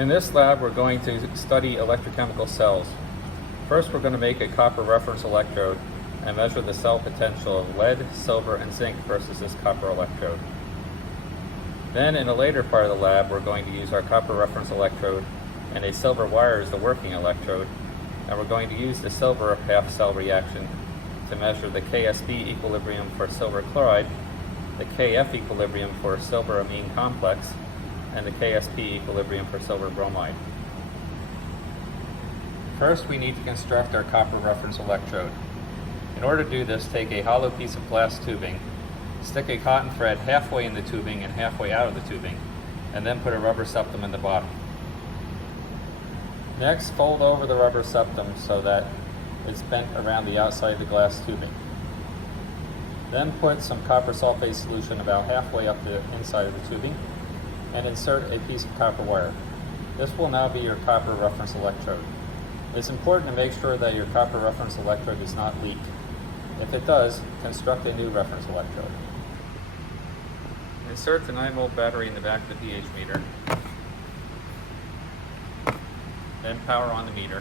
In this lab, we're going to study electrochemical cells. First, we're going to make a copper reference electrode and measure the cell potential of lead, silver, and zinc versus this copper electrode. Then, in a later part of the lab, we're going to use our copper reference electrode and a silver wire as the working electrode, and we're going to use the silver half-cell reaction to measure the KSB equilibrium for silver chloride, the KF equilibrium for silver amine complex, and the KSP equilibrium for silver bromide. First, we need to construct our copper reference electrode. In order to do this, take a hollow piece of glass tubing, stick a cotton thread halfway in the tubing and halfway out of the tubing, and then put a rubber septum in the bottom. Next, fold over the rubber septum so that it's bent around the outside of the glass tubing. Then put some copper sulfate solution about halfway up the inside of the tubing and insert a piece of copper wire. This will now be your copper reference electrode. It's important to make sure that your copper reference electrode does not leak. If it does, construct a new reference electrode. Insert the 9-volt battery in the back of the pH meter. Then power on the meter.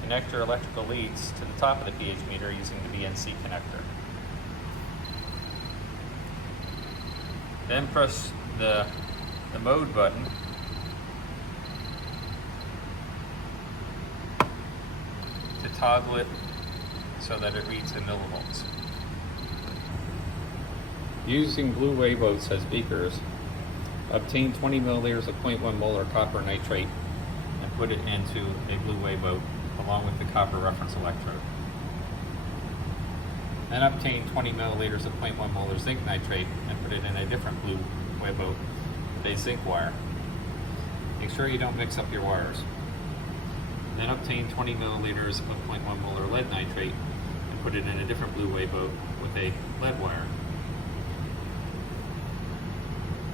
Connect your electrical leads to the top of the pH meter using the BNC connector. Then press the mode button to toggle it so that it reads in millivolts. Using blue wayboats as beakers, obtain 20 milliliters of 0.1 molar copper nitrate and put it into a blue wayboat along with the copper reference electrode. Then obtain 20 milliliters of 0.1 molar zinc nitrate and put it in a different blue wayboat with a zinc wire. Make sure you don't mix up your wires. Then obtain 20 milliliters of 0.1 molar lead nitrate and put it in a different blue wayboat with a lead wire.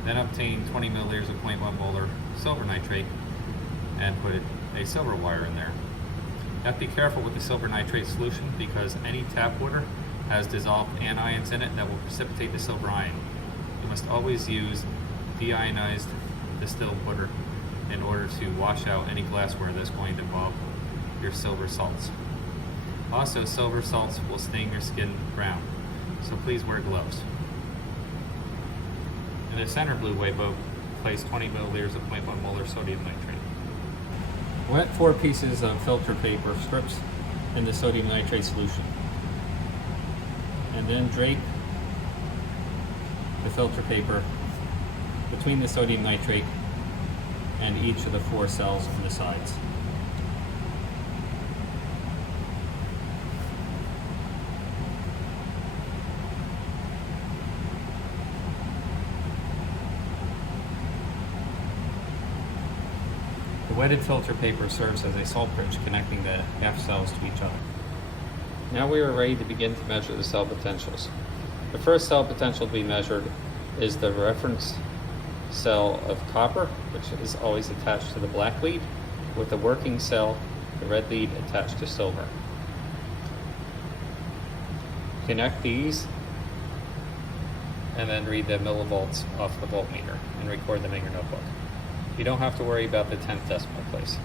Then obtain 20 milliliters of 0.1 molar silver nitrate and put a silver wire in there. You have to be careful with the silver nitrate solution because any tap water has dissolved anions in it that will precipitate the silver ion. You must always use deionized distilled water in order to wash out any glassware that's going to involve your silver salts. Also, silver salts will stain your skin brown, so please wear gloves. In the center blue wayboat, place 20 milliliters of 0.1 molar sodium nitrate. Wet 4 pieces of filter paper strips in the sodium nitrate solution. And then drape the filter paper between the sodium nitrate and each of the 4 cells on the sides. The wetted filter paper serves as a salt bridge connecting the half cells to each other. Now we are ready to begin to measure the cell potentials. The first cell potential to be measured is the reference cell of copper, which is always attached to the black lead, with the working cell, the red lead, attached to silver. Connect these and then read the millivolts off the voltmeter and record them in your notebook. You don't have to worry about the 10th decimal place.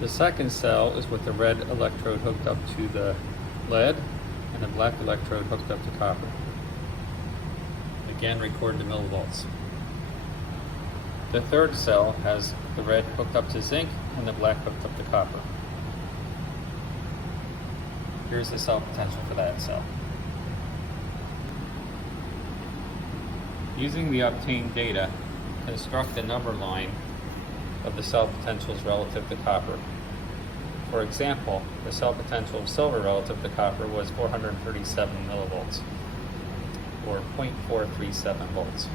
The second cell is with the red electrode hooked up to the lead and the black electrode hooked up to copper. Again, record the millivolts. The third cell has the red hooked up to zinc and the black hooked up to copper. Here's the cell potential for that cell. Using the obtained data, construct the number line of the cell potentials relative to copper. For example, the cell potential of silver relative to copper was 437 millivolts, or 0.437 volts.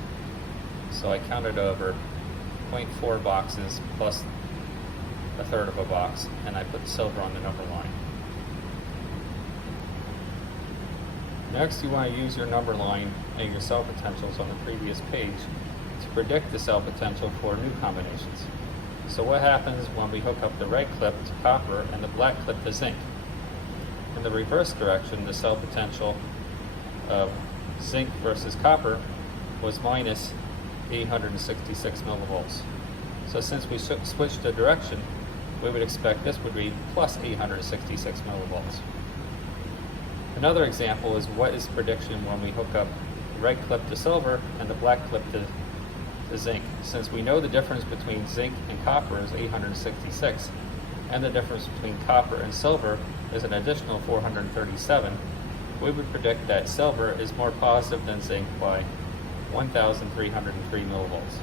So I counted over 0.4 boxes plus a third of a box, and I put silver on the number line. Next, you want to use your number line and your cell potentials on the previous page to predict the cell potential for new combinations. So what happens when we hook up the red clip to copper and the black clip to zinc? In the reverse direction, the cell potential of zinc versus copper was minus 866 millivolts. So since we switched the direction, we would expect this would read plus 866 millivolts. Another example is what is prediction when we hook up the red clip to silver and the black clip to zinc. Since we know the difference between zinc and copper is 866, and the difference between copper and silver is an additional 437, we would predict that silver is more positive than zinc by 1,303 millivolts.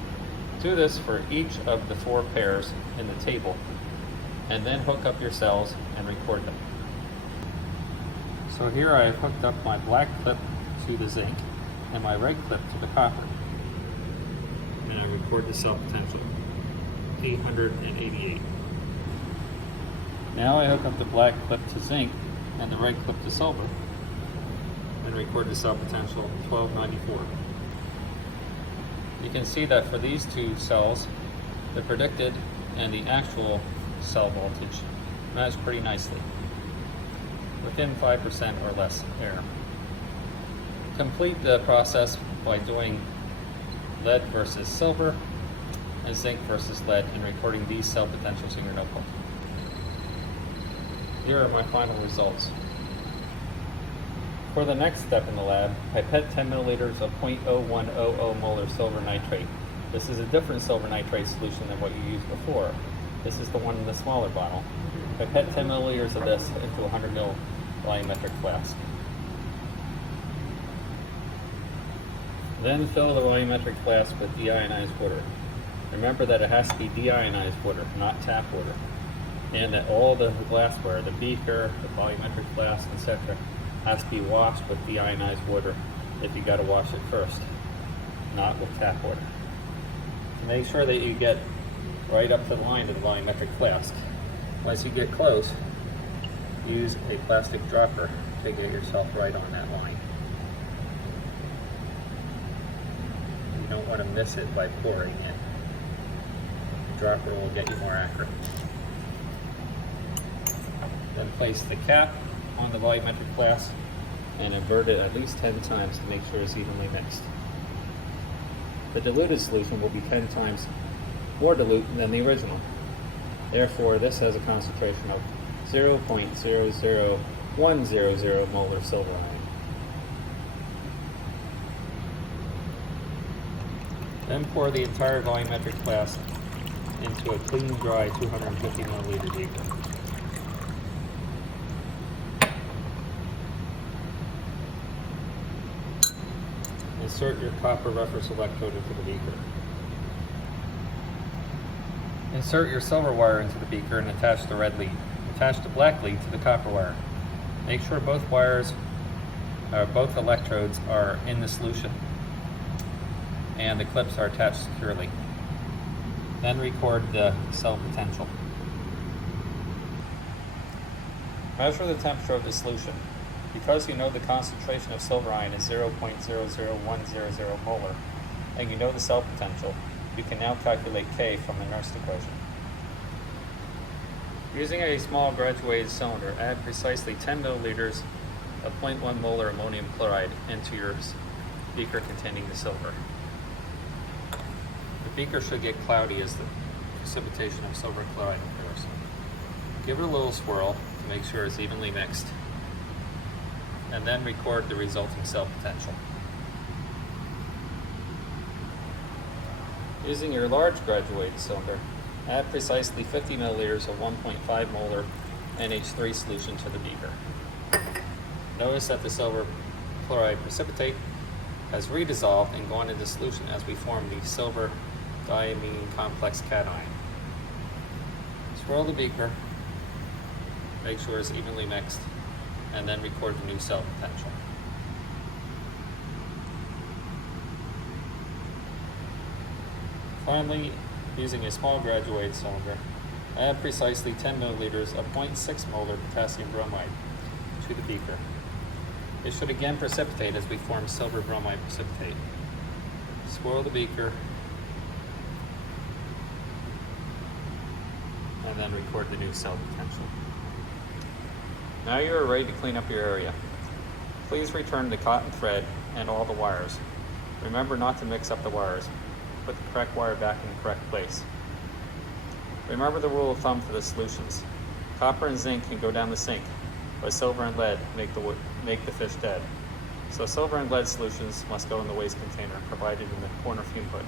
Do this for each of the 4 pairs in the table, and then hook up your cells and record them. So here I have hooked up my black clip to the zinc and my red clip to the copper. And I record the cell potential, 888. Now I hook up the black clip to zinc and the red clip to silver and record the cell potential, 1294. You can see that for these 2 cells, the predicted and the actual cell voltage match pretty nicely, within 5% or less error. Complete the process by doing lead versus silver and zinc versus lead and recording these cell potentials in your notebook. Here are my final results. For the next step in the lab, pipette 10 milliliters of 0.0100 molar silver nitrate. This is a different silver nitrate solution than what you used before. This is the one in the smaller bottle. Pipette 10 milliliters of this into a 100 ml volumetric flask. Then fill the volumetric flask with deionized water. Remember that it has to be deionized water, not tap water. And that all the glassware, the beaker, the volumetric flask, etc., has to be washed with deionized water if you got to wash it first, not with tap water. To make sure that you get right up to the line of the volumetric flask. Once you get close, use a plastic dropper to get yourself right on that line. You don't want to miss it by pouring in. The dropper will get you more accurate. Then place the cap on the volumetric flask and invert it at least 10 times to make sure it's evenly mixed. The diluted solution will be 10 times more dilute than the original. Therefore, this has a concentration of 0.00100 molar silver ion. Then pour the entire volumetric flask into a clean, dry 250 milliliter beaker. Insert your copper reference electrode into the beaker. Insert your silver wire into the beaker and attach the red lead. Attach the black lead to the copper wire. Make sure both electrodes are in the solution and the clips are attached securely. Then record the cell potential. Measure the temperature of the solution. Because you know the concentration of silver ion is 0.00100 molar, and you know the cell potential, you can now calculate K from the Nernst equation. Using a small graduated cylinder, add precisely 10 milliliters of 0.1 molar ammonium chloride into your beaker containing the silver. The beaker should get cloudy as the precipitation of silver chloride occurs. Give it a little swirl to make sure it's evenly mixed, and then record the resulting cell potential. Using your large graduated cylinder, add precisely 50 milliliters of 1.5 molar NH3 solution to the beaker. Notice that the silver chloride precipitate has redissolved and gone into solution as we form the silver diamine complex cation. Swirl the beaker, make sure it's evenly mixed, and then record the new cell potential. Finally, using a small graduated cylinder, add precisely 10 milliliters of 0.6 molar potassium bromide to the beaker. It should again precipitate as we form silver bromide precipitate. Swirl the beaker, and then record the new cell potential. Now you are ready to clean up your area. Please return the cotton thread and all the wires. Remember not to mix up the wires. put the correct wire back in the correct place. Remember the rule of thumb for the solutions. Copper and zinc can go down the sink, but silver and lead make the fish dead. So silver and lead solutions must go in the waste container provided in the corner fume hood.